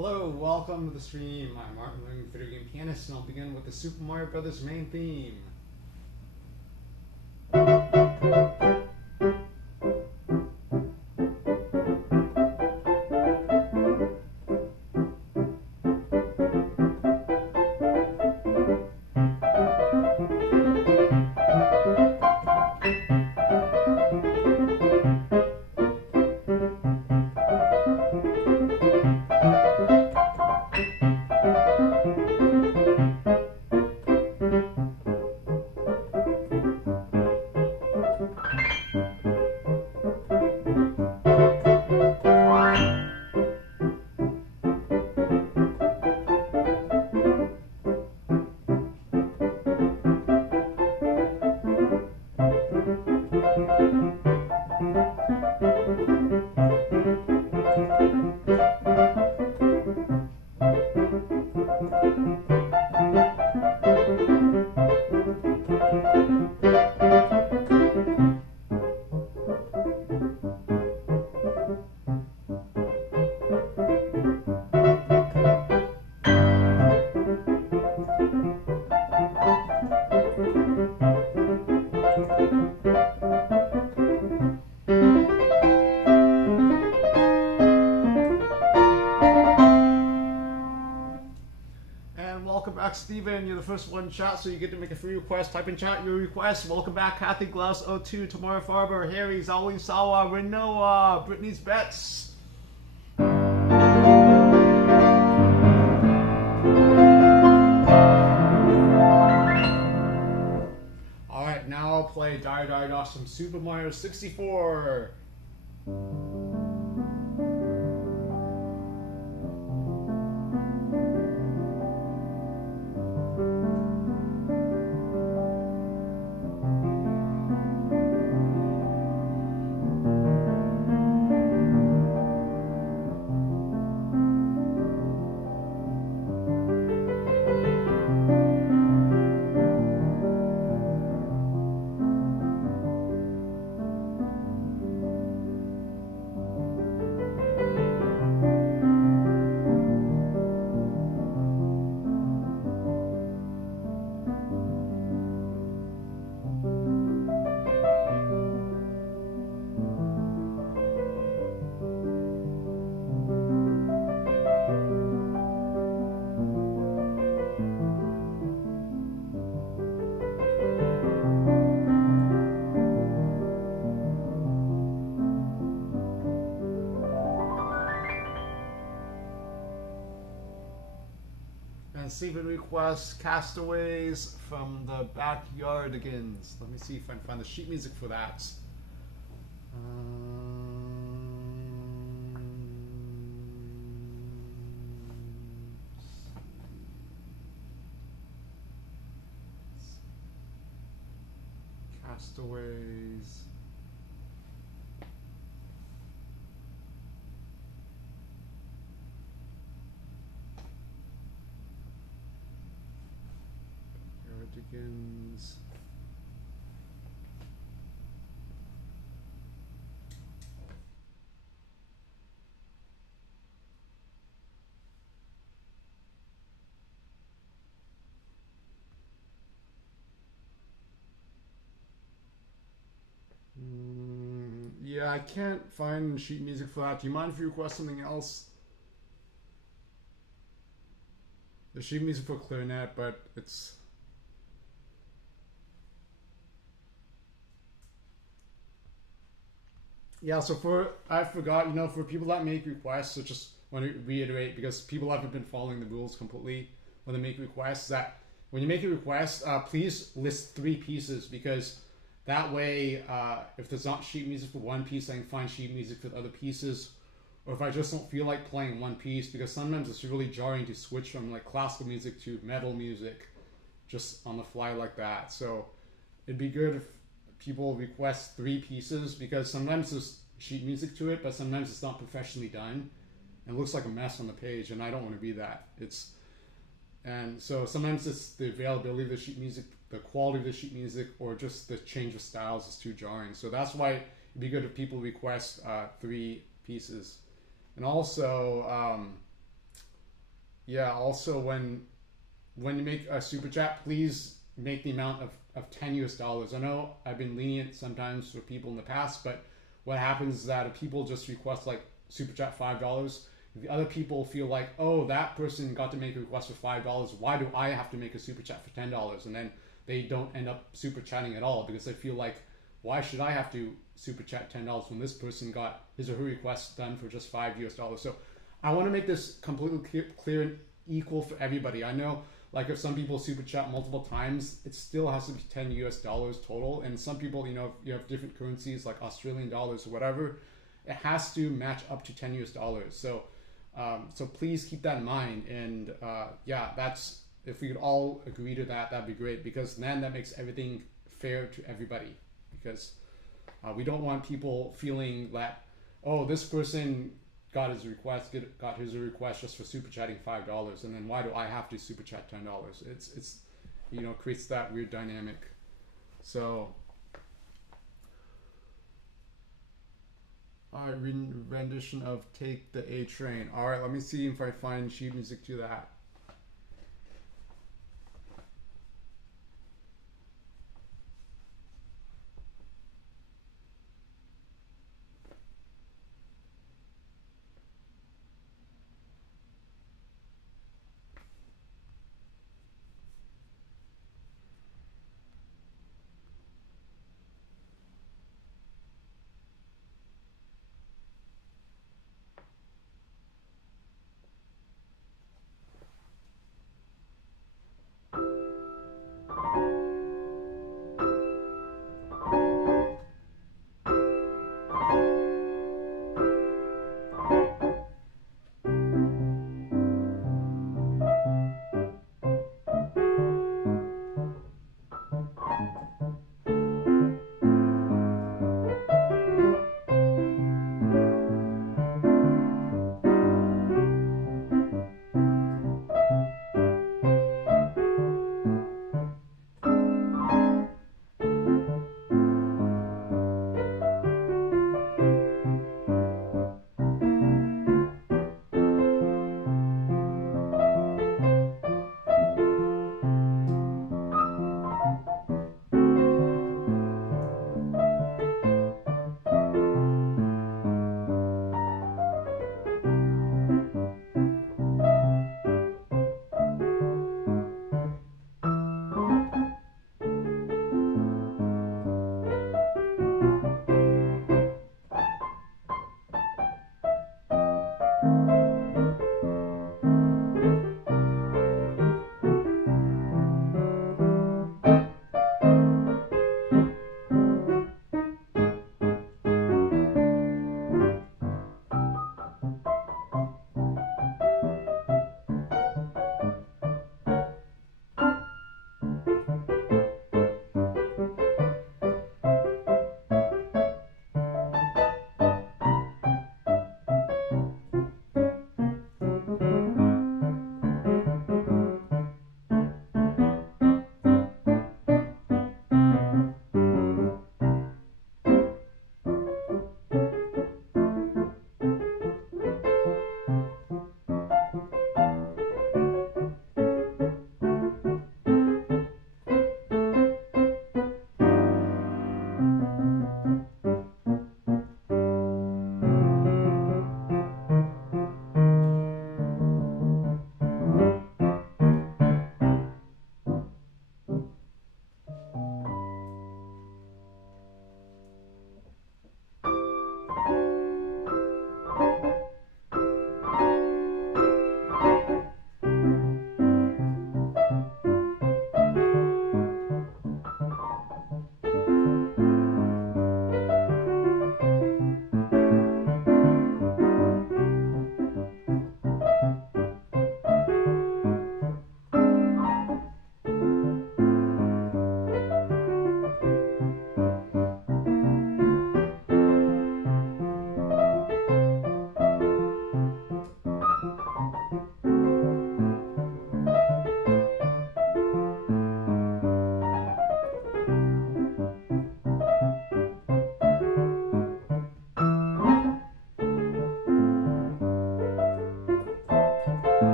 Hello, welcome to the stream. I'm Martin, video game pianist, and I'll begin with the Super Mario Brothers main theme. Steven, you're the first one in chat, so you get to make a free request. Type in chat your request. Welcome back, Kathy Glass 02, Tamara Farber, Harry, Zali Sawa, Renoa, Brittany's Bets. Alright, now I'll play Dire Dire Dash from Super Mario 64. Steven requests Castaways from the Backyardigans. Let me see if I can find the sheet music for that. Castaways. Begins. Yeah, I can't find sheet music for that. Do you mind if you request something else? The sheet music for clarinet, but it's... Yeah, so I forgot, for people that make requests, so just want to reiterate, because people haven't been following the rules completely when they make requests, that when you make a request, please list 3 pieces, because that way, if there's not sheet music for one piece, I can find sheet music for the other pieces, or if I just don't feel like playing one piece, because sometimes it's really jarring to switch from like classical music to metal music, just on the fly like that. So it'd be good if people request 3 pieces, because sometimes there's sheet music to it, but sometimes it's not professionally done and it looks like a mess on the page, and I don't want to be that. And so sometimes it's the availability of the sheet music, the quality of the sheet music, or just the change of styles is too jarring. So that's why it'd be good if people request 3 pieces. And also yeah, also when you make a super chat, please make the amount of 10 US dollars. I know I've been lenient sometimes for people in the past, but what happens is that if people just request like super chat $5, the other people feel like, oh, that person got to make a request for $5. Why do I have to make a super chat for $10? And then they don't end up super chatting at all because they feel like, why should I have to super chat $10 when this person got his or her request done for just $5 US? So I want to make this completely clear and equal for everybody. I know, like, if some people super chat multiple times, it still has to be $10 total. And some people, if you have different currencies like Australian dollars or whatever, it has to match up to $10. So please keep that in mind. And yeah, that's, if we could all agree to that, that'd be great, because then that makes everything fair to everybody. Because we don't want people feeling that, oh, this person got his request just for super chatting $5, and then why do I have to super chat $10? It's creates that weird dynamic. So all right, rendition of Take the A Train. All right, let me see if I find sheet music to that.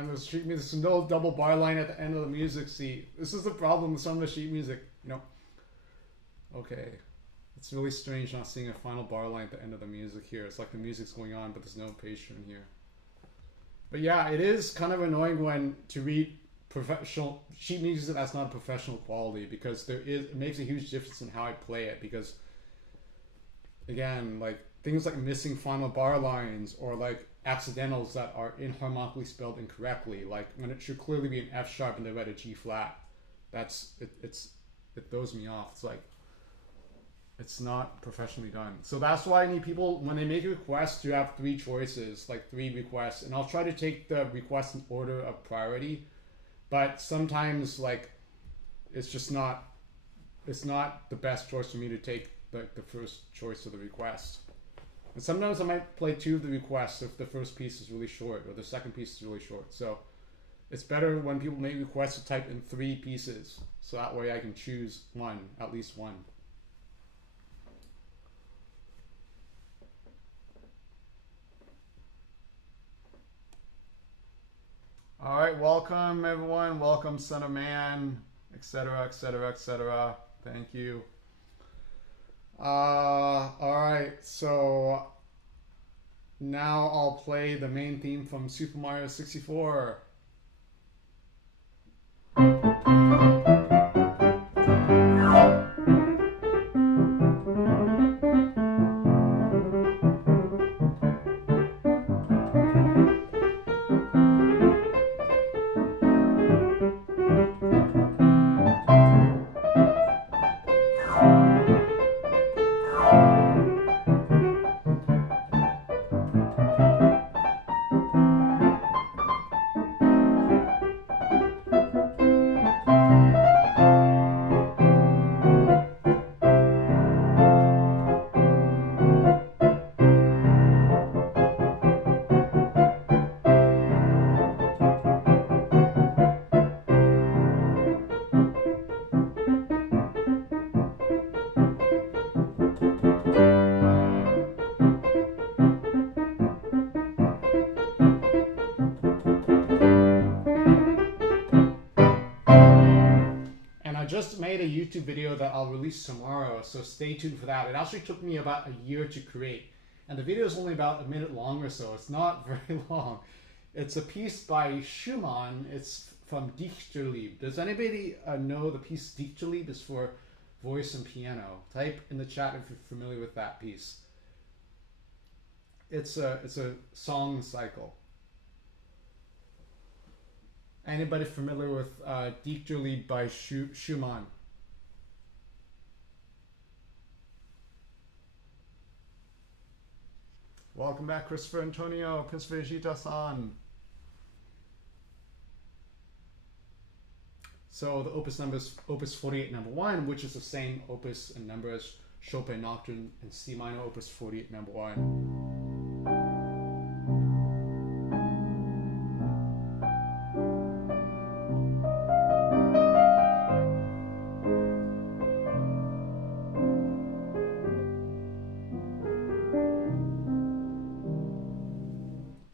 man. There's no double bar line at the end of the music. See, this is the problem with some of the sheet music, you know. Okay. It's really strange not seeing a final bar line at the end of the music here. It's like the music's going on, but there's no patron here. But yeah, it is kind of annoying when to read professional sheet music that's not a professional quality, because it makes a huge difference in how I play it, because again, like things like missing final bar lines or like accidentals that are inharmonically spelled incorrectly, like when it should clearly be an F sharp and they read a G flat. It throws me off. It's like it's not professionally done. So that's why I need people, when they make a request, to have 3 choices, like 3 requests, and I'll try to take the request in order of priority. But sometimes, like, it's not the best choice for me to take the first choice of the request. And sometimes I might play 2 of the requests if the first piece is really short or the second piece is really short. So it's better when people make requests to type in 3 pieces, so that way I can choose one, at least one. All right, welcome everyone. Welcome, Son of Man, etc., etc., etc. Thank you. All right, so now I'll play the main theme from Super Mario 64. Just made a YouTube video that I'll release tomorrow, so stay tuned for that. It actually took me about a year to create, and the video is only about a minute long or so. It's not very long. It's a piece by Schumann. It's from Dichterlied. Does anybody know the piece Dichterlied is for voice and piano? Type in the chat if you're familiar with that piece. It's a song cycle. Anybody familiar with Dichterlied by Schumann? Welcome back, Christopher Antonio, Prince Vegeta-san. So the opus number is opus 48 number 1, which is the same opus and number as Chopin Nocturne in C minor, opus 48 number 1.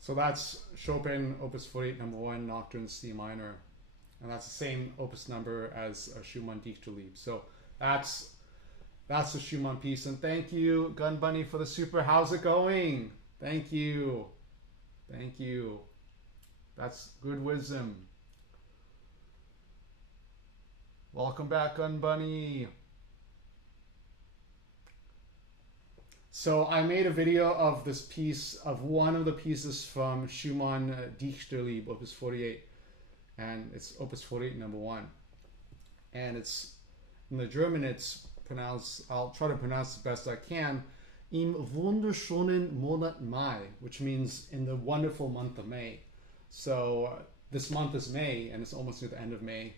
So that's Chopin, opus 48 number 1, Nocturne C minor. And that's the same opus number as Schumann Dichterlied. So that's the Schumann piece. And thank you, Gun Bunny, for the super. How's it going? Thank you. Thank you. That's good wisdom. Welcome back, Gun Bunny. So I made a video of this piece, of one of the pieces from Schumann Dichterlied, opus 48. And it's opus 48 number 1. And it's, in the German, it's pronounced, I'll try to pronounce the best I can, Im wunderschönen Monat Mai, which means in the wonderful month of May. So this month is May, and it's almost near the end of May.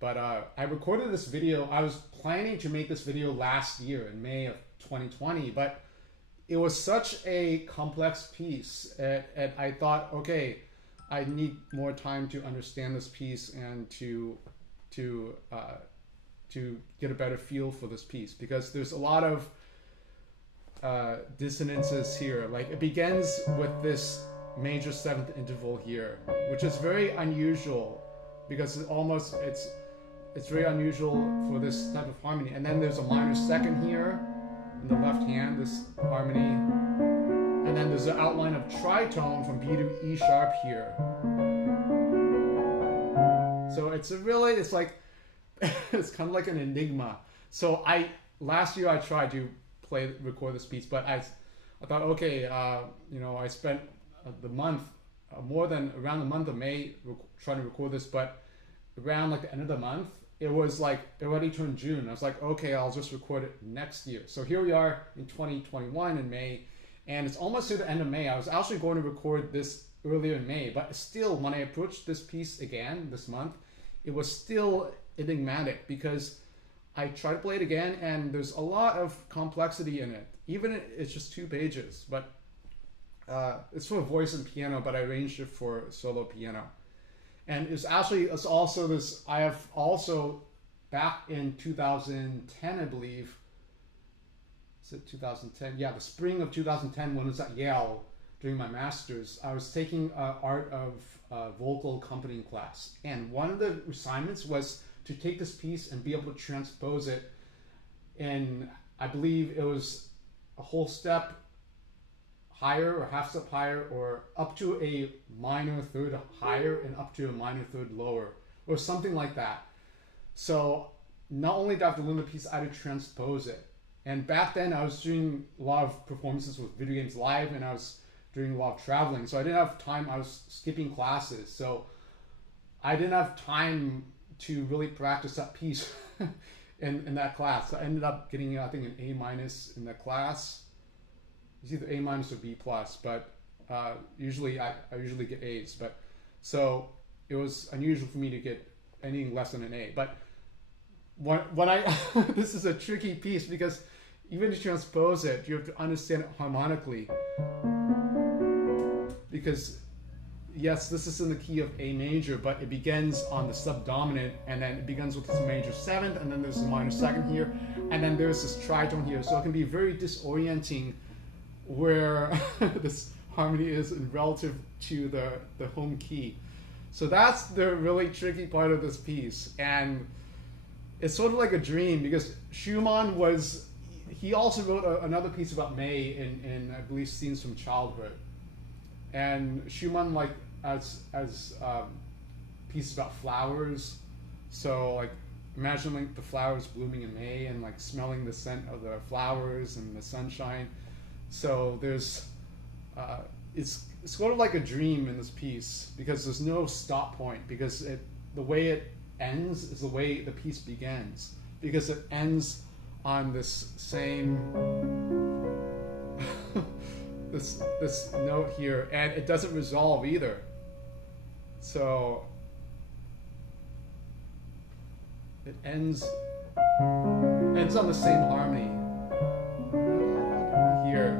But I recorded this video. I was planning to make this video last year in May of 2020, but it was such a complex piece, and I thought, okay, I need more time to understand this piece and to get a better feel for this piece, because there's a lot of dissonances here. Like, it begins with this major seventh interval here, which is very unusual because it's very unusual for this type of harmony. And then there's a minor second here in the left hand, this harmony. And then there's an outline of tritone from B to E sharp here. So it's like, it's kind of like an enigma. So last year I tried to record this piece, but I thought, okay, you know, I spent the month, around the month of May trying to record this, but around like the end of the month, it was like, it already turned June. I was like, okay, I'll just record it next year. So here we are in 2021 in May, and it's almost to the end of May. I was actually going to record this earlier in May, but still, when I approached this piece again this month, it was still enigmatic because I tried to play it again, and there's a lot of complexity in it. Even it's just 2 pages, but it's for voice and piano, but I arranged it for solo piano. And it's also this, I have also, back in 2010, I believe, is it 2010? Yeah, the spring of 2010, when I was at Yale doing my master's, I was taking art of vocal accompanying class. And one of the assignments was to take this piece and be able to transpose it in, I believe it was a whole step higher or half step higher, or up to a minor third higher and up to a minor third lower, or something like that. So not only did I have to learn the piece, I had to transpose it. And back then I was doing a lot of performances with Video Games Live, and I was doing a lot of traveling, so I didn't have time. I was skipping classes, so I didn't have time to really practice that piece in that class. So I ended up getting, I think, an A- in that class. It's either A- or B+, but usually I usually get A's. But so it was unusual for me to get anything less than an A. But when I this is a tricky piece because even to transpose it, you have to understand it harmonically. Because yes, this is in the key of A major, but it begins on the subdominant, and then it begins with this major 7th, and then there's a minor 2nd here, and then there's this tritone here. So it can be very disorienting where this harmony is in relative to the home key. So that's the really tricky part of this piece, and it's sort of like a dream because Schumann he also wrote another piece about May in I believe Scenes from Childhood, and Schumann, like, as pieces about flowers. So like imagine like the flowers blooming in May and like smelling the scent of the flowers and the sunshine. So there's it's sort of like a dream in this piece because there's no stop point, because the way it ends is the way the piece begins, because it ends on this same this note here, and it doesn't resolve either. So it ends on the same harmony here,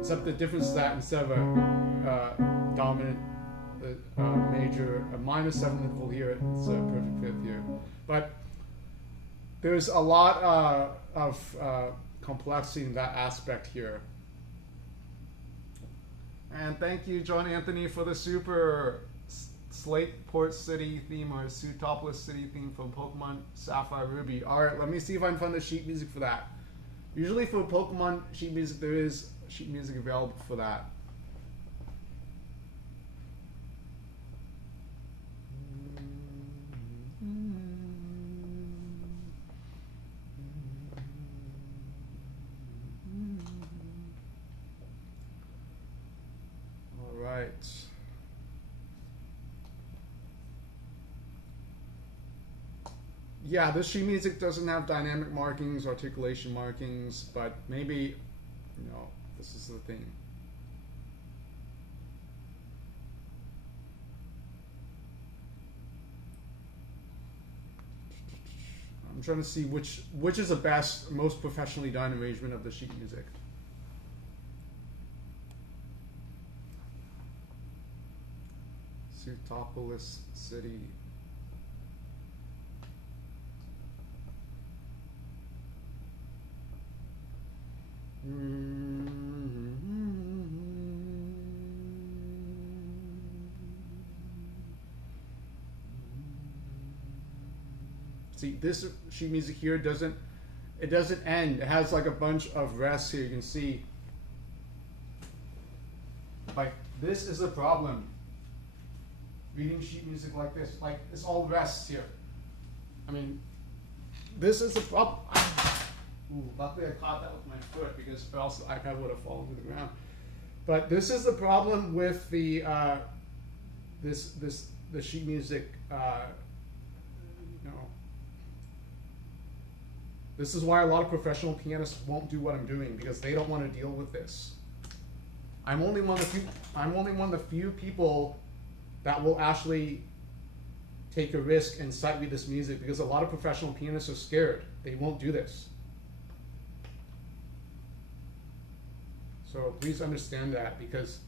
except the difference is that instead of a dominant major, a minor 7th interval here, it's a perfect 5th here. But there's a lot of complexity in that aspect here. And thank you, John Anthony, for the super Slate Port City theme, or Sutopolis City theme from Pokemon Sapphire Ruby. Alright, let me see if I can find the sheet music for that. Usually for Pokemon sheet music, there is sheet music available for that. Alright. Yeah, this sheet music doesn't have dynamic markings, articulation markings, but maybe, this is the thing. I'm trying to see which is the best, most professionally done arrangement of the sheet music. Sutopolis City. See, this sheet music here doesn't end. It has like a bunch of rests here. You can see, like, this is a problem. Reading sheet music like this, like, it's all rests here. I mean, this is a problem. Ooh, luckily I caught that with my foot, because or else the iPad would have fallen to the ground. But this is the problem with the the sheet music. This is why a lot of professional pianists won't do what I'm doing, because they don't want to deal with this. I'm only one of the few people that will actually take a risk and sight read this music, because a lot of professional pianists are scared. They won't do this. So please understand that, because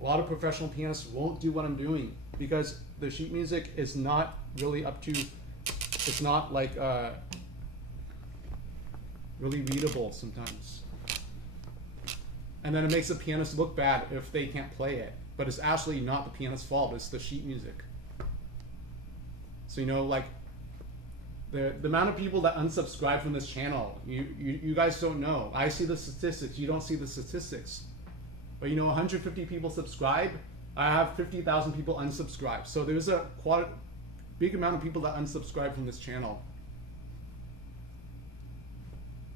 a lot of professional pianists won't do what I'm doing, because the sheet music is not really up to, it's not like really readable sometimes. And then it makes the pianist look bad if they can't play it. But it's actually not the pianist's fault, it's the sheet music. So, you know, like, the amount of people that unsubscribe from this channel, you guys don't know. I see the statistics, you don't see the statistics. But, you know, 150 people subscribe, I have 50,000 people unsubscribe. So there's a big amount of people that unsubscribe from this channel.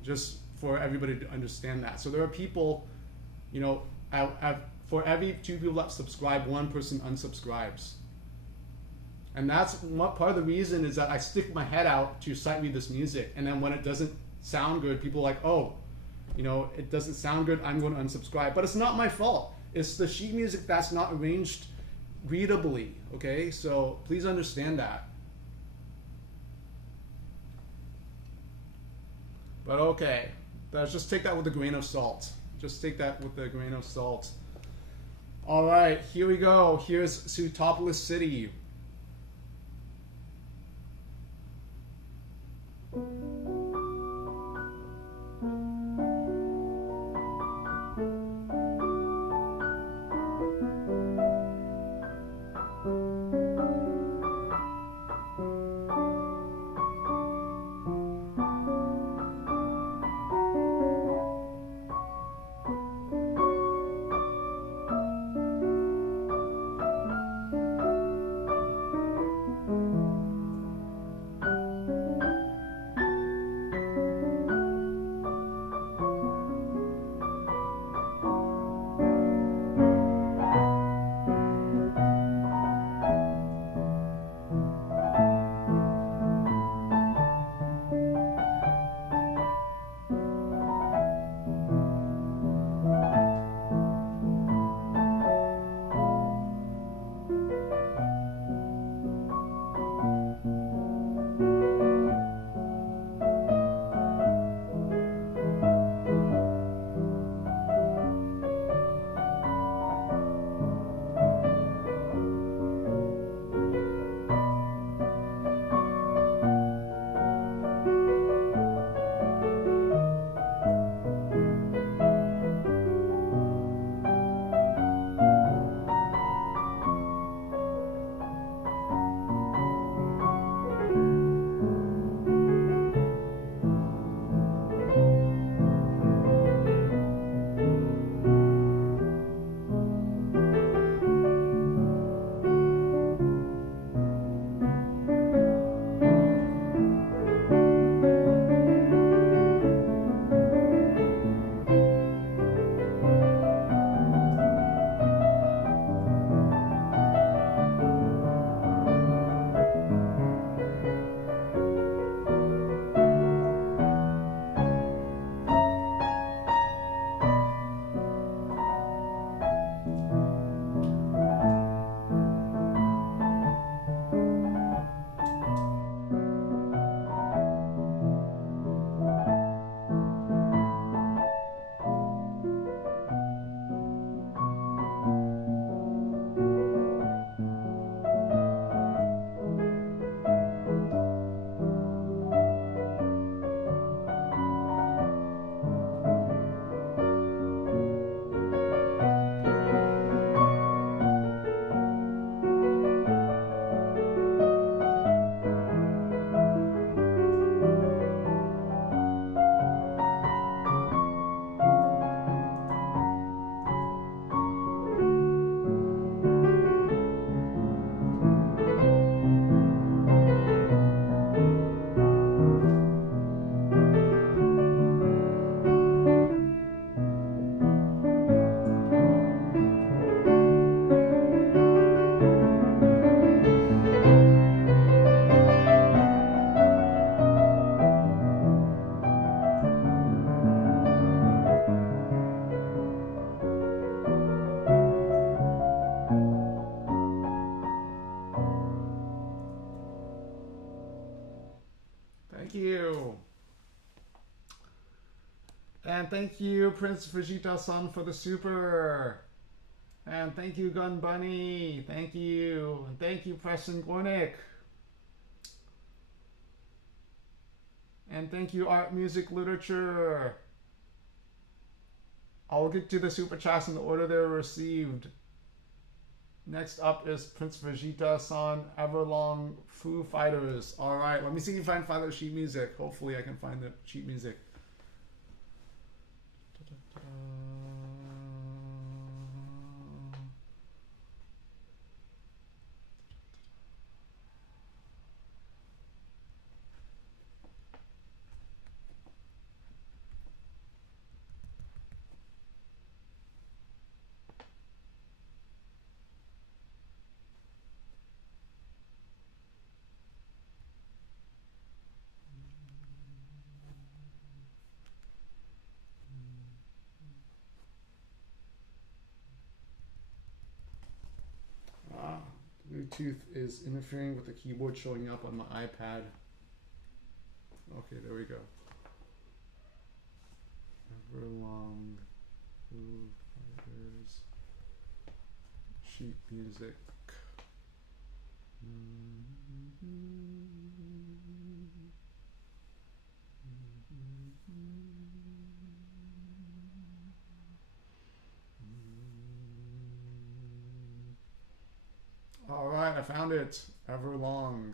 Just for everybody to understand that. So there are people, you know, for every 2 people that subscribe, 1 person unsubscribes. And that's what part of the reason is that I stick my head out to sight read this music. And then when it doesn't sound good, people are like, oh, you know, it doesn't sound good, I'm going to unsubscribe. But it's not my fault. It's the sheet music that's not arranged readably, okay? So please understand that. But okay, just take that with a grain of salt. Just take that with a grain of salt. All right, here we go. Here's Sutopolis City. Thank you. And thank you, Prince Vegeta-san, for the super. And thank you, Gun Bunny. Thank you. And thank you, Preston Gornick. And thank you, Art, Music, Literature. I'll get to the super chats in the order they were received. Next up is Prince Vegeta-san, Everlong, Foo Fighters. Alright, let me see if I can find the sheet music. Hopefully I can find the sheet music. Bluetooth is interfering with the keyboard showing up on my iPad. Okay, there we go. Everlong, Foo Fighters, sheet music. All right, I found it. Everlong.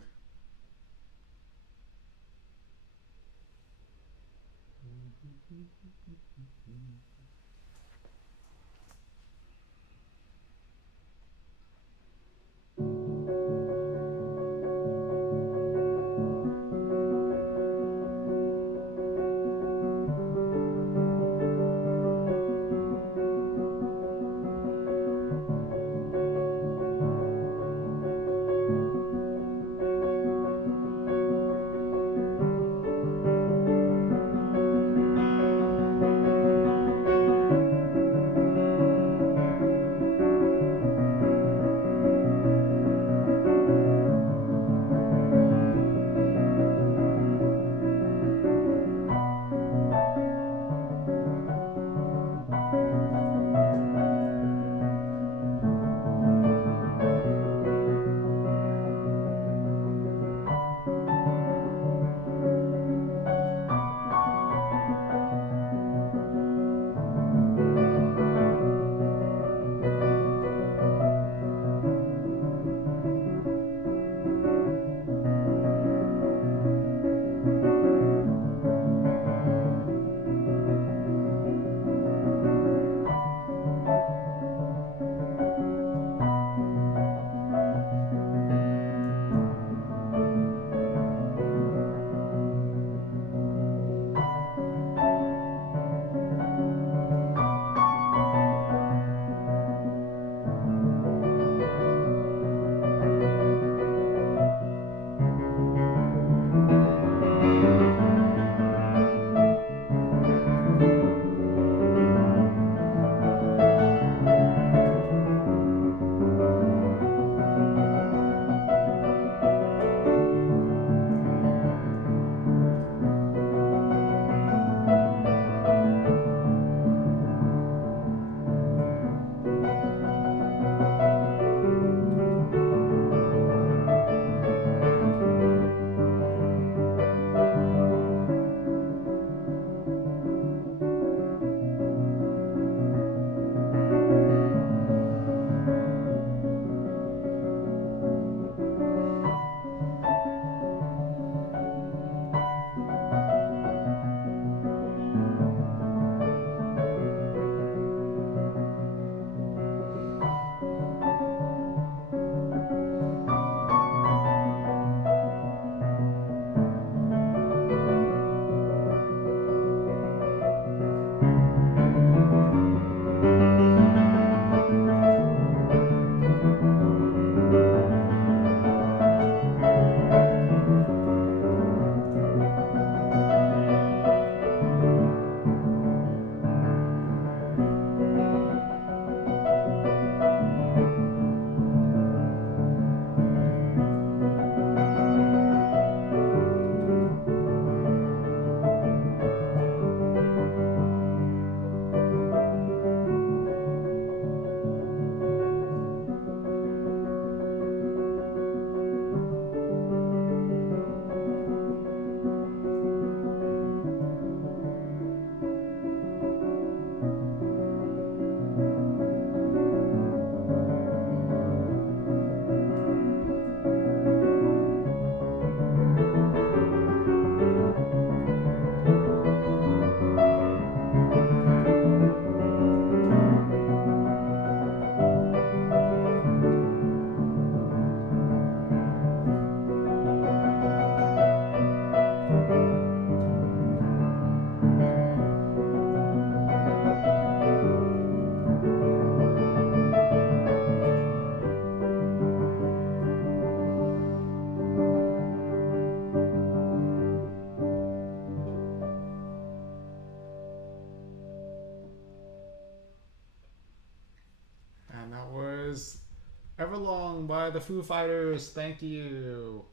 song by the Foo Fighters. Thank you.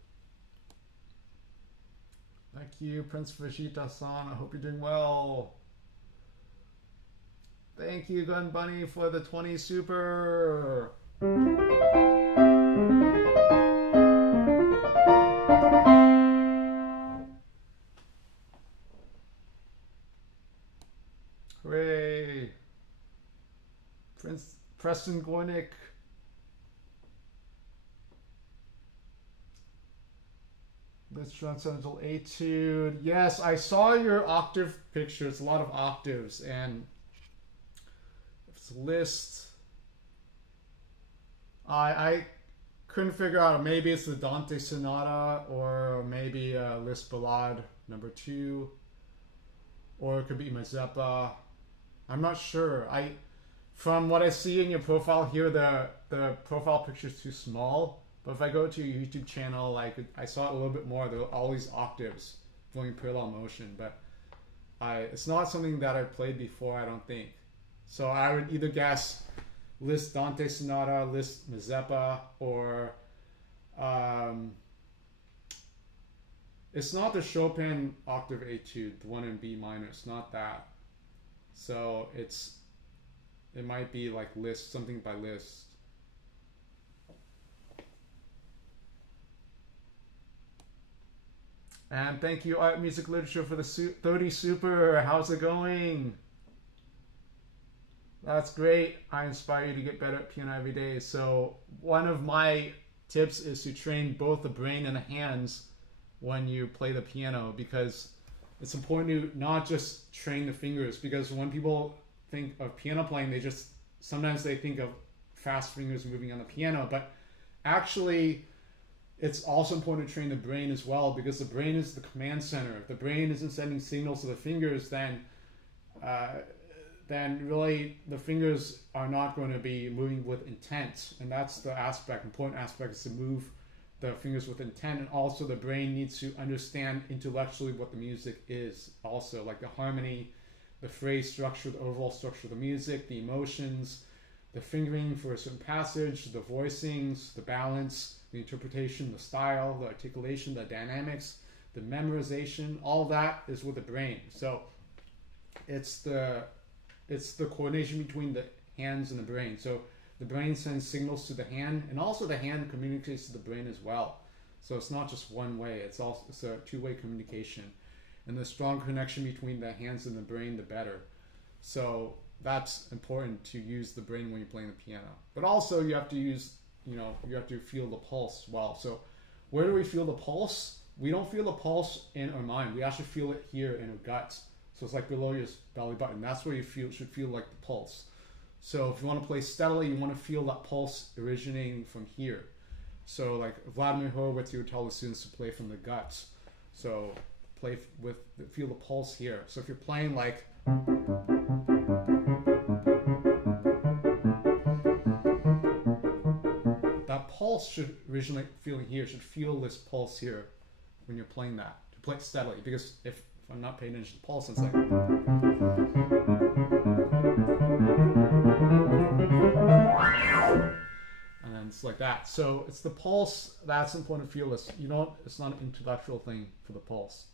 Thank you, Prince Vegeta-san. I hope you're doing well. Thank you, Gun Bunny, for the 20 super. Hooray. Prince Preston Gornick. Let's transcendental etude. Yes, I saw your octave picture. It's a lot of octaves, and it's a list. I couldn't figure out. Maybe it's the Dante Sonata, or maybe Liszt Ballade number 2, or it could be Mazeppa. I'm not sure. From what I see in your profile here, the profile picture is too small. But if I go to your YouTube channel, I saw it a little bit more. There are all these octaves going parallel motion, but it's not something that I played before, I don't think. So I would either guess Liszt Dante Sonata, Liszt Mazeppa, or it's not the Chopin octave etude, the one in B minor. It's not that. So it might be like Liszt, something by Liszt. And thank you, Art Music Literature, for the 30 super. How's it going? That's great. I inspire you to get better at piano every day. So one of my tips is to train both the brain and the hands when you play the piano, because it's important to not just train the fingers, because when people think of piano playing, sometimes they think of fast fingers moving on the piano, but actually it's also important to train the brain as well, because the brain is the command center. If the brain isn't sending signals to the fingers, then really the fingers are not going to be moving with intent. And that's the important aspect, is to move the fingers with intent. And also the brain needs to understand intellectually what the music is also, like the harmony, the phrase structure, the overall structure of the music, the emotions, the fingering for a certain passage, the voicings, the balance, the interpretation, the style, the articulation, the dynamics, the memorization. All that is with the brain. So it's the coordination between the hands and the brain. So the brain sends signals to the hand, and also the hand communicates to the brain as well. So it's not just one way. It's a two-way communication. And the stronger connection between the hands and the brain, the better. So that's important, to use the brain when you're playing the piano. But also you have to use, you have to feel the pulse as well. So where do we feel the pulse? We don't feel the pulse in our mind. We actually feel it here in our guts. So it's like below your belly button. That's where you should feel like the pulse. So if you want to play steadily, you want to feel that pulse originating from here. So like Vladimir Horowitz, he would tell the students to play from the guts. So feel the pulse here. So if you're playing like that, pulse should originally feeling here, should feel this pulse here when you're playing that, to play it steadily. Because if I'm not paying attention to the pulse, it's like, and then it's like that. So it's the pulse that's important to feel. It's not an intellectual thing for the pulse.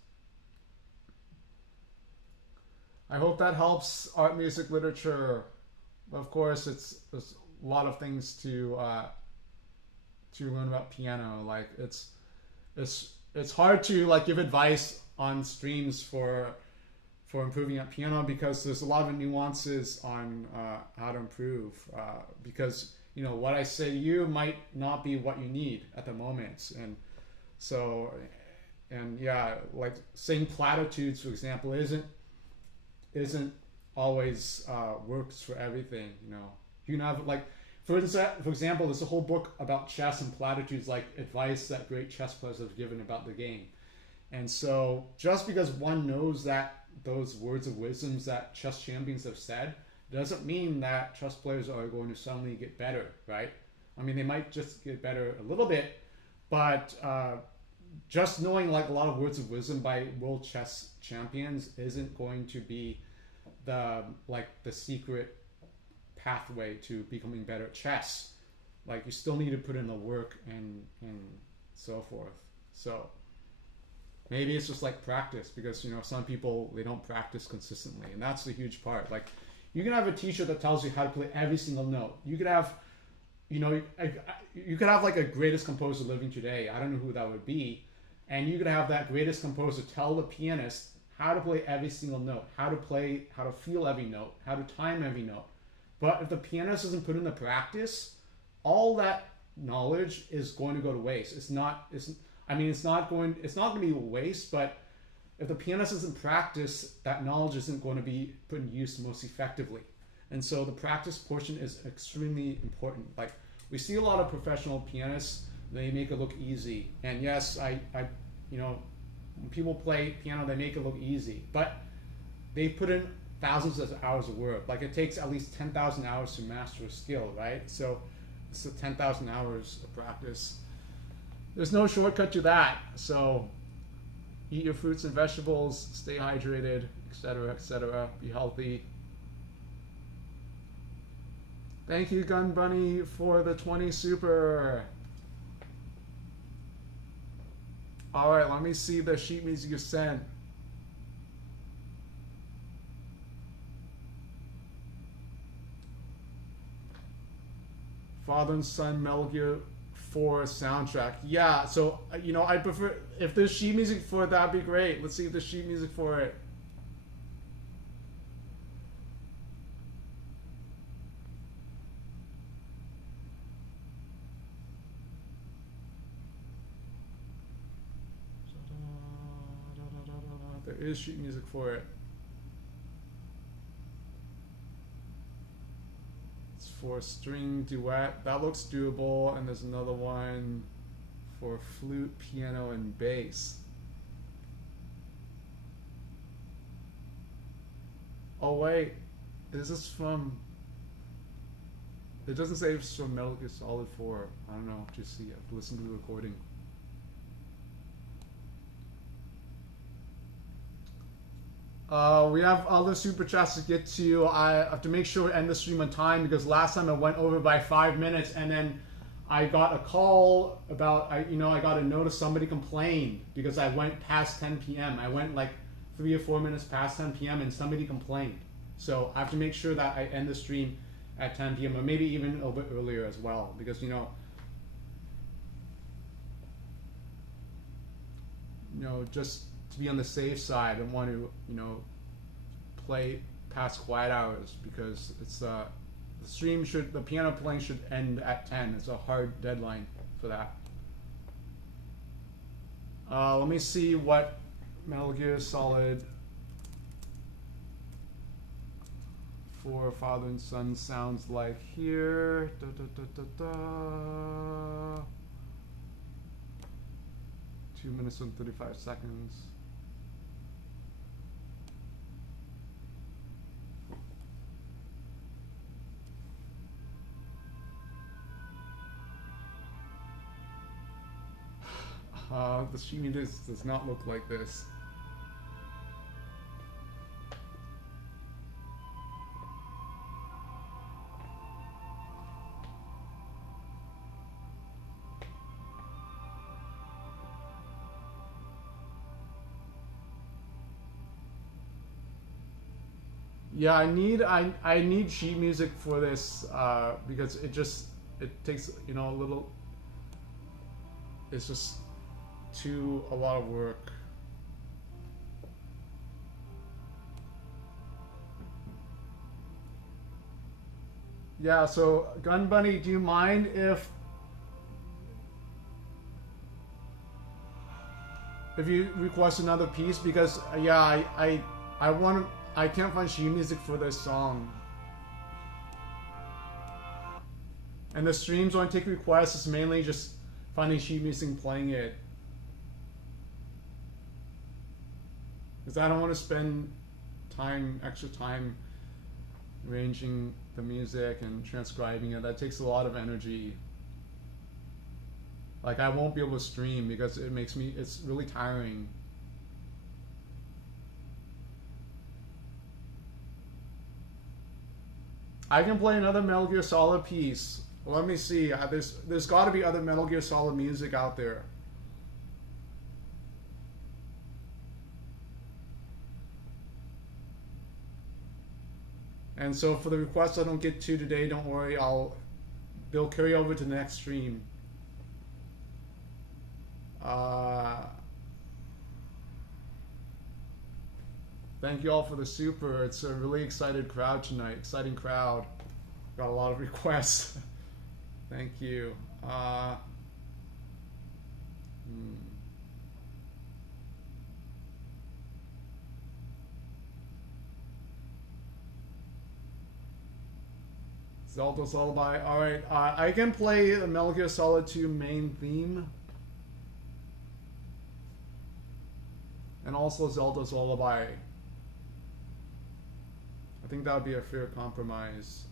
I hope that helps, Art Music Literature. Of course, there's a lot of things to learn about piano. Like it's hard to like give advice on streams for improving at piano, because there's a lot of nuances on how to improve. Because what I say to you might not be what you need at the moment, and so yeah, like saying platitudes, for example, isn't always works for everything. You can have, like, for example, there's a whole book about chess and platitudes, like advice that great chess players have given about the game. And so just because one knows that those words of wisdoms that chess champions have said, doesn't mean that chess players are going to suddenly get better, right? I mean, they might just get better a little bit, but just knowing like a lot of words of wisdom by world chess champions isn't going to be the secret pathway to becoming better at chess. Like you still need to put in the work and so forth. So maybe it's just like practice, because you know some people, they don't practice consistently, and that's the huge part. Like you can have a teacher that tells you how to play every single note. You could have, you know, you could have like a greatest composer living today. I don't know who that would be, and you could have that greatest composer tell the pianist how to play every single note, how to play, how to feel every note, how to time every note. But if the pianist doesn't put in the practice, all that knowledge is going to go to waste. It's not going to be a waste, but if the pianist doesn't practice, that knowledge isn't going to be put in use most effectively. And so the practice portion is extremely important. Like we see a lot of professional pianists, they make it look easy. And yes, I you know, when people play piano, they make it look easy, but they put in thousands of hours of work. Like it takes at least 10,000 hours to master a skill, right? So it's 10,000 hours of practice. There's no shortcut to that. So eat your fruits and vegetables, stay hydrated, etc., etc. Be healthy. Thank you, Gun Bunny, for the 20 super. All right, let me see the sheet music you sent. Father and Son Metal Gear 4 soundtrack. Yeah, so, you know, I prefer, if there's sheet music for it, that'd be great. Let's see if there's sheet music for it. There is sheet music for it. It's for string duet. That looks doable. And there's another one for flute, piano, and bass. Oh wait, is this from? It doesn't say it's from Metal Gear Solid 4. I don't know. Just see. I've listened to the recording. We have other super chats to get to. I have to make sure to end the stream on time, because last time I went over by 5 minutes, and then I got a call about, I got a notice somebody complained because I went past 10 p.m. I went like 3 or 4 minutes past 10 p.m. and somebody complained. So I have to make sure that I end the stream at 10 p.m. or maybe even a little bit earlier as well, because just to be on the safe side, I don't want to play past quiet hours, because it's the piano playing should end at 10. It's a hard deadline for that. Let me see what Metal Gear Solid 4 Father and Son sounds like here. 2 minutes and 35 seconds. The streaming does not look like this. Yeah, I need sheet music for this because it takes a little. It's just a lot of work. Yeah, so Gun Bunny, do you mind if you request another piece? Because yeah, I can't find sheet music for this song. And the streams when I take requests is mainly just finding sheet music and playing it. Because I don't want to spend extra time arranging the music and transcribing it. That takes a lot of energy. Like I won't be able to stream because it's really tiring. I can play another Metal Gear Solid piece. Well, let me see. There's got to be other Metal Gear Solid music out there. And so for the requests I don't get to today, don't worry. They'll carry over to the next stream. Thank you all for the super. It's a really excited crowd tonight. Exciting crowd. Got a lot of requests. Thank you. Zelda's Lullaby. Alright, I can play the Metal Gear Solid 2 main theme. And also Zelda's Lullaby. I think that would be a fair compromise.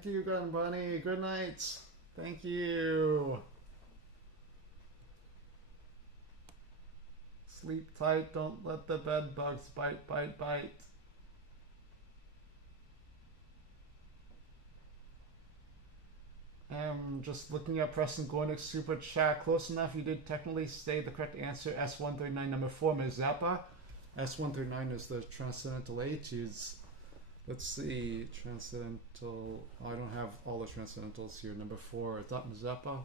Thank you, Gun Bunny. Good night. Thank you. Sleep tight. Don't let the bed bugs bite, bite, bite. I'm just looking at Preston Gornick's super chat. Close enough. You did technically state the correct answer. S139 number 4, Mazeppa. S139 is the transcendental etudes. Let's see. Transcendental. Oh, I don't have all the transcendentals here. Number 4. Is that Mazeppa?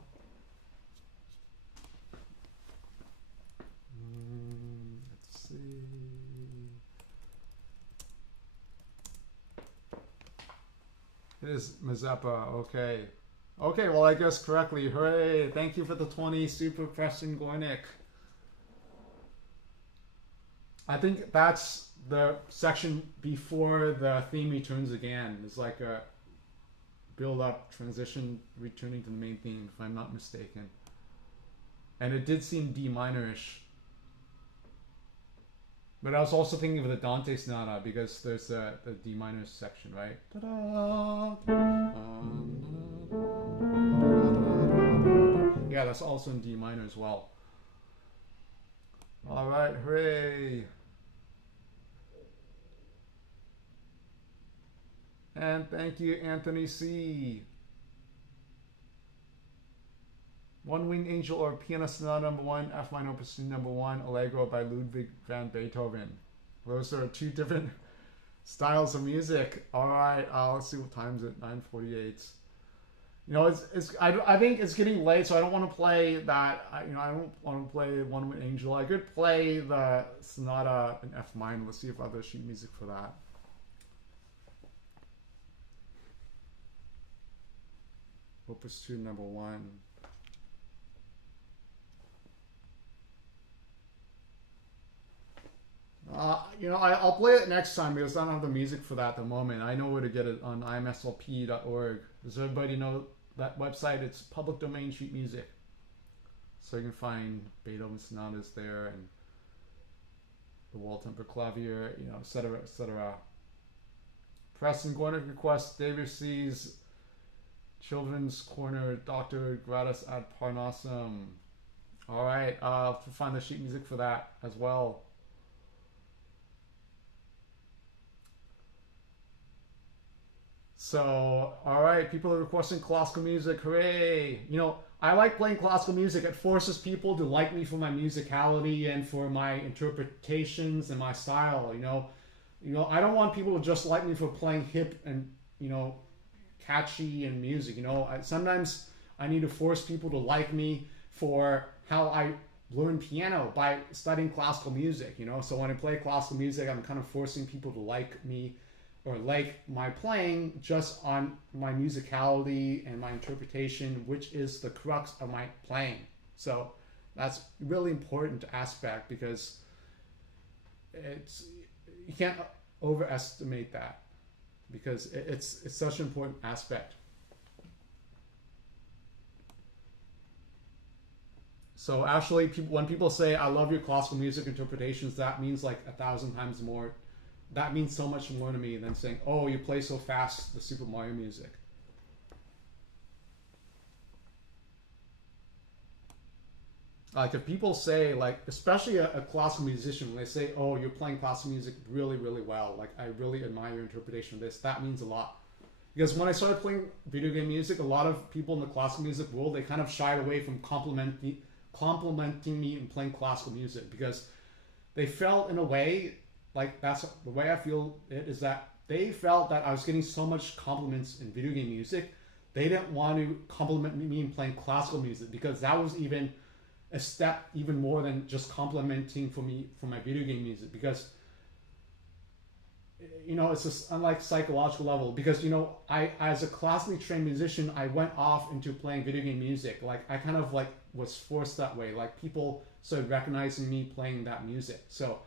Let's see. It is Mazeppa. Okay. Okay, well, I guessed correctly. Hooray! Thank you for the 20 super Preston Gornick. I think that's the section before the theme returns again. It's like a build-up transition returning to the main theme, if I'm not mistaken. And it did seem D minor-ish. But I was also thinking of the Dante Sonata because there's the D minor section, right? Yeah, that's also in D minor as well. All right, hooray. And thank you, Anthony C. One Winged Angel or Pianist Sonata number 1, F minor opus 2 number 1, Allegro by Ludwig van Beethoven. Those are two different styles of music. All right, let's see what time is it. 9:48. You know, I think it's getting late, so I don't want to play that. I don't want to play One Winged Angel. I could play the Sonata in F minor. Let's see if others sheet music for that. Opus 2 number 1. I'll play it next time because I don't have the music for that at the moment. I know where to get it on imslp.org. Does everybody know that website? It's public domain sheet music. So you can find Beethoven sonatas there and the wall temper clavier, etc., etc. Preston Gornick requests David C's Children's Corner, Dr. Gratis ad Parnassum. All right, I'll find the sheet music for that as well. So, all right, people are requesting classical music. Hooray! I like playing classical music. It forces people to like me for my musicality and for my interpretations and my style. I don't want people to just like me for playing hip and catchy and music. Sometimes I need to force people to like me for how I learn piano by studying classical music. So when I play classical music, I'm kind of forcing people to like me or like my playing just on my musicality and my interpretation, which is the crux of my playing. So that's a really important aspect because you can't overestimate that because it's such an important aspect. So actually, when people say, I love your classical music interpretations, that means like 1,000 times more. That means so much more to me than saying, oh, you play so fast the Super Mario music. Like if people say, like, especially a classical musician, when they say, oh, you're playing classical music really, really well, like I really admire your interpretation of this, that means a lot. Because when I started playing video game music, a lot of people in the classical music world, they kind of shied away from complimenting me in playing classical music because they felt in a way, like that's the way I feel it, is that they felt that I was getting so much compliments in video game music, they didn't want to compliment me in playing classical music because that was even a step even more than just complimenting for me for my video game music because it's just unlike psychological level because I as a classically trained musician I went off into playing video game music. Like I kind of like was forced that way. Like people started recognizing me playing that music. So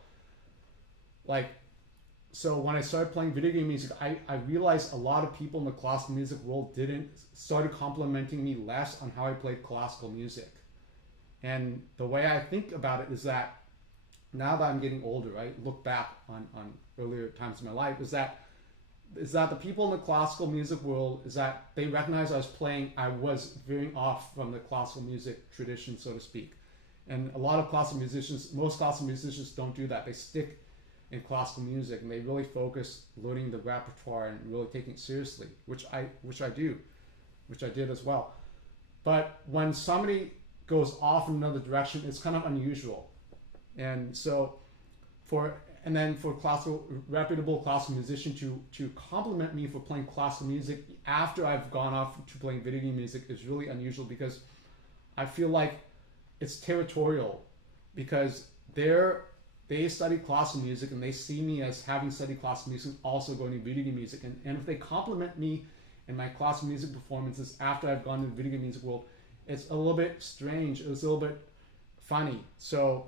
when I started playing video game music, I realized a lot of people in the classical music world started complimenting me less on how I played classical music. And the way I think about it is that now that I'm getting older, right, look back on earlier times in my life, is that is that the people in the classical music world is that they recognize I was veering off from the classical music tradition, so to speak. And a lot of classical musicians, most classical musicians don't do that. They stick in classical music and they really focus learning the repertoire and really taking it seriously, which I did as well. But when somebody goes off in another direction, it's kind of unusual. And so for reputable classical musician to compliment me for playing classical music after I've gone off to playing video game music is really unusual, because I feel like it's territorial, because they study classical music and they see me as having studied classical music, also going to video game music. And if they compliment me in my classical music performances after I've gone to the video game music world, it's a little bit strange. It's a little bit funny. So,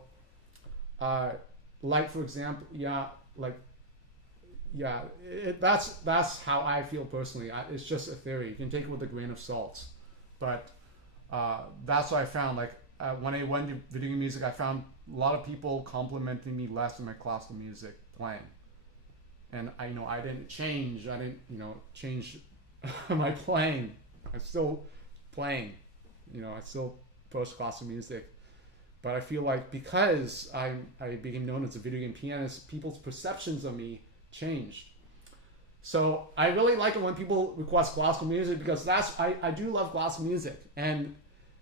like for example, that's how I feel personally. It's just a theory. You can take it with a grain of salt, but that's what I found. Like when I went to video game music, I found a lot of people complimenting me less in my classical music playing, and I didn't change. I didn't change my playing. I'm still playing. I still post classical music. But I feel like because I became known as a video game pianist, people's perceptions of me changed. So I really like it when people request classical music, because I do love classical music. And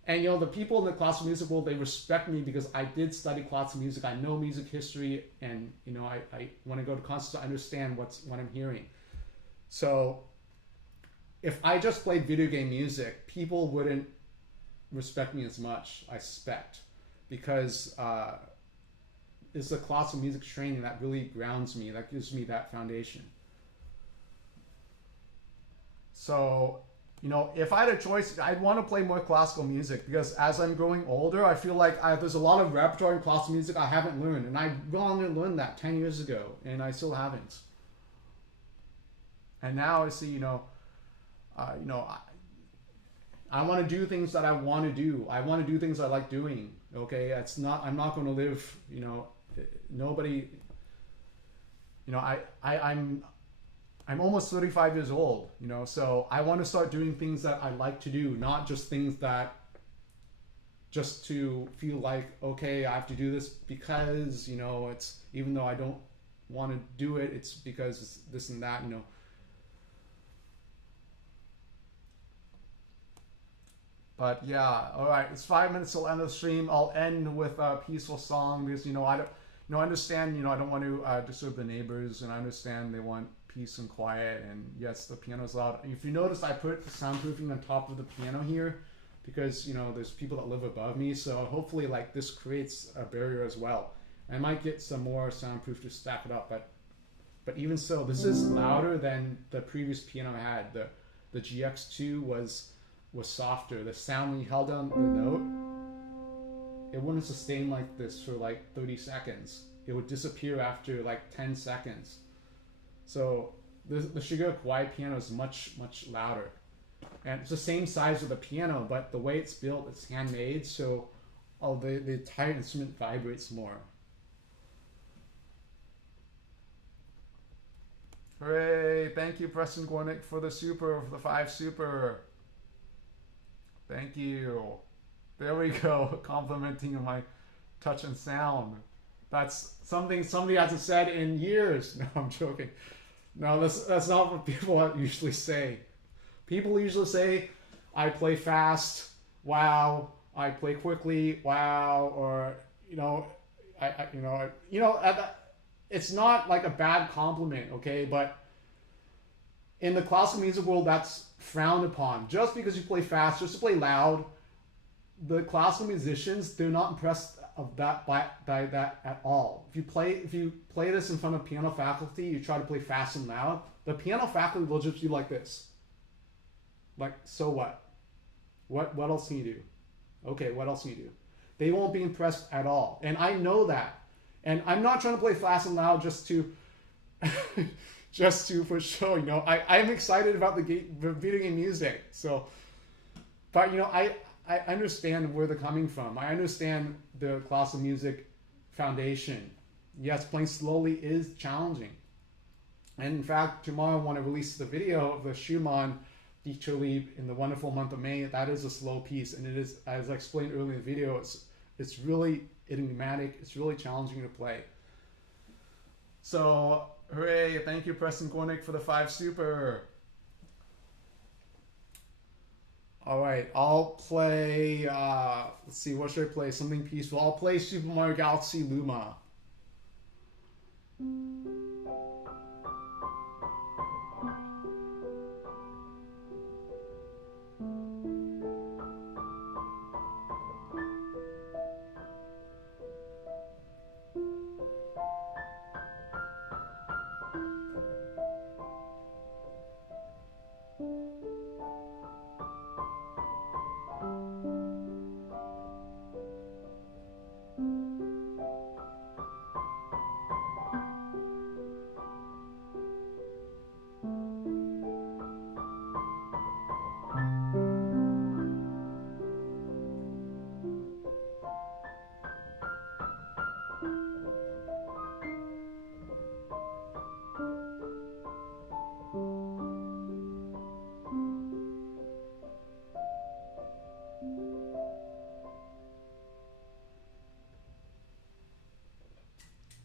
the people in the classical music world, they respect me because I did study classical music. I know music history, and I when I go to concerts, I understand what I'm hearing. So if I just played video game music, people wouldn't respect me as much, I suspect. Because it's the classical music training that really grounds me, that gives me that foundation. So, if I had a choice, I'd want to play more classical music, because as I'm growing older, I feel like there's a lot of repertoire in classical music I haven't learned, and I wanted to learn that 10 years ago, and I still haven't. And now I see, I want to do things that I want to do. I want to do things I like doing. Okay, I'm not going to live. Nobody. I'm almost 35 years old. So I want to start doing things that I like to do, not just things that just to feel like, okay, I have to do this because it's, even though I don't want to do it, it's because it's this and that. But yeah, all right. It's 5 minutes till end of the stream. I'll end with a peaceful song because I understand. I don't want to disturb the neighbors, and I understand they want peace and quiet. And yes, the piano's loud. If you notice, I put soundproofing on top of the piano here because there's people that live above me. So hopefully, this creates a barrier as well. I might get some more soundproof to stack it up, but even so, this is louder than the previous piano I had. The GX2 was softer. The sound when you held down the note, it wouldn't sustain like this for 30 seconds. It would disappear after 10 seconds. So the Sugar Quiet piano is much louder, and it's the same size of the piano, but the way it's built, it's handmade, so the entire instrument vibrates more. Hooray! Thank you, Preston Gornick, for the 5 super. Thank you. There we go. Complimenting my touch and sound. That's something somebody hasn't said in years. No, I'm joking. No, that's not what people usually say. People usually say, I play fast. Wow. I play quickly. Wow. Or, it's not like a bad compliment, okay? But in the classical music world, that's frowned upon. Just because you play fast, just to play loud, the classical musicians, they're not impressed of that by that at all. If you play this in front of piano faculty, you try to play fast and loud, the piano faculty will just be like this. So what? What else can you do? Okay, what else can you do? They won't be impressed at all. And I know that. And I'm not trying to play fast and loud just to for show, I'm excited about the video game music. So, but I understand where they're coming from. I understand the classical music foundation. Yes, playing slowly is challenging. And in fact, tomorrow when I release the video of the Schumann Lied in the wonderful month of May, that is a slow piece, and it is, as I explained earlier in the video, it's really enigmatic. It's really challenging to play. So, hooray! Thank you, Preston Gornick, for the 5 super. All right, I'll play. Let's see, what should I play? Something peaceful. I'll play Super Mario Galaxy Luma.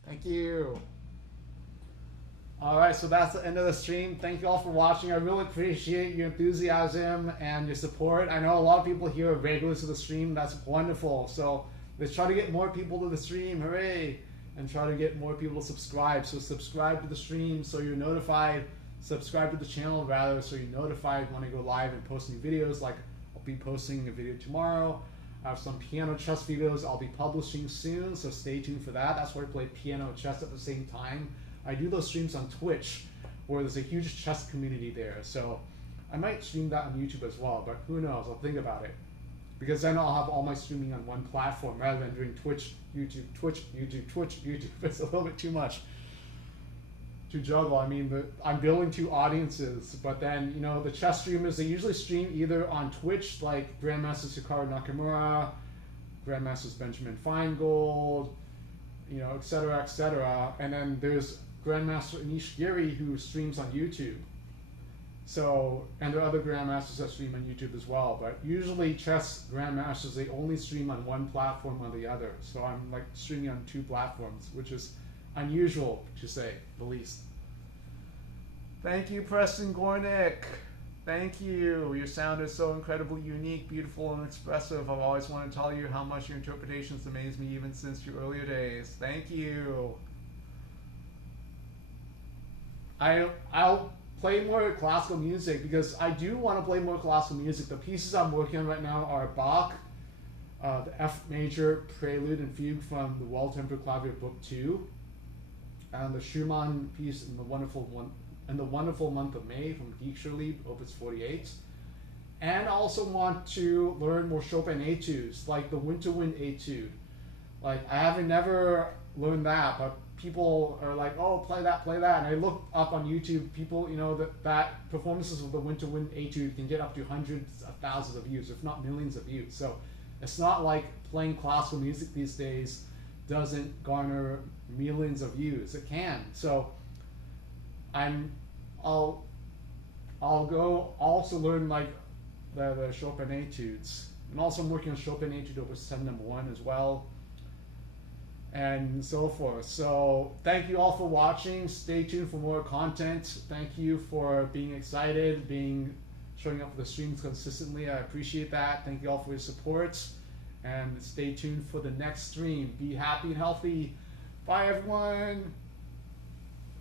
Thank you. All right, so that's the end of the stream. Thank you all for watching. I really appreciate your enthusiasm and your support. I know a lot of people here are regulars to the stream. That's wonderful. So let's try to get more people to the stream. Hooray! And try to get more people to subscribe. So subscribe to the stream so you're notified. Subscribe to the channel rather so you're notified when I go live and post new videos. Like I'll be posting a video tomorrow. I have some piano chess videos I'll be publishing soon, so stay tuned for that. That's where I play piano and chess at the same time. I do those streams on Twitch, where there's a huge chess community there. So I might stream that on YouTube as well, but who knows? I'll think about it. Because then I'll have all my streaming on one platform rather than doing Twitch, YouTube, Twitch, YouTube, Twitch, YouTube. It's a little bit too much to juggle. I mean, I'm building 2 audiences, but then, you know, the chess streamers, they usually stream either on Twitch, like Grandmaster Hikaru Nakamura, Grandmasters Benjamin Feingold, you know, etc., and then there's Grandmaster Anish Giri who streams on YouTube. So, and there are other Grandmasters that stream on YouTube as well, but usually chess Grandmasters, they only stream on one platform or the other. So I'm like streaming on 2 platforms, which is unusual to say the least. Thank you, Preston Gornick. Thank you. Your sound is so incredibly unique, beautiful, and expressive. I've always wanted to tell you how much your interpretations amaze me even since your earlier days. Thank you. I'll play more classical music because I do want to play more classical music. The pieces I'm working on right now are Bach, the F major Prelude and Fugue from the Well-Tempered Clavier Book 2, and the Schumann piece in the wonderful month of May from Lied, Opus 48. And I also want to learn more Chopin etudes, like the Winter Wind etude. Like I haven't never learned that, but people are like, oh, play that. And I look up on YouTube, people, you know, that performances of the Winter Wind etude can get up to hundreds of thousands of views, if not millions of views. So it's not like playing classical music these days doesn't garner millions of views. It can. So I'll go also learn like the Chopin etudes, and also I'm working on Chopin etude Opus 7 No. 1 as well, and so forth. So thank you all for watching. Stay tuned for more content. Thank you for being excited, showing up for the streams consistently. I appreciate that. Thank you all for your support, and stay tuned for the next stream. Be happy and healthy. Bye everyone.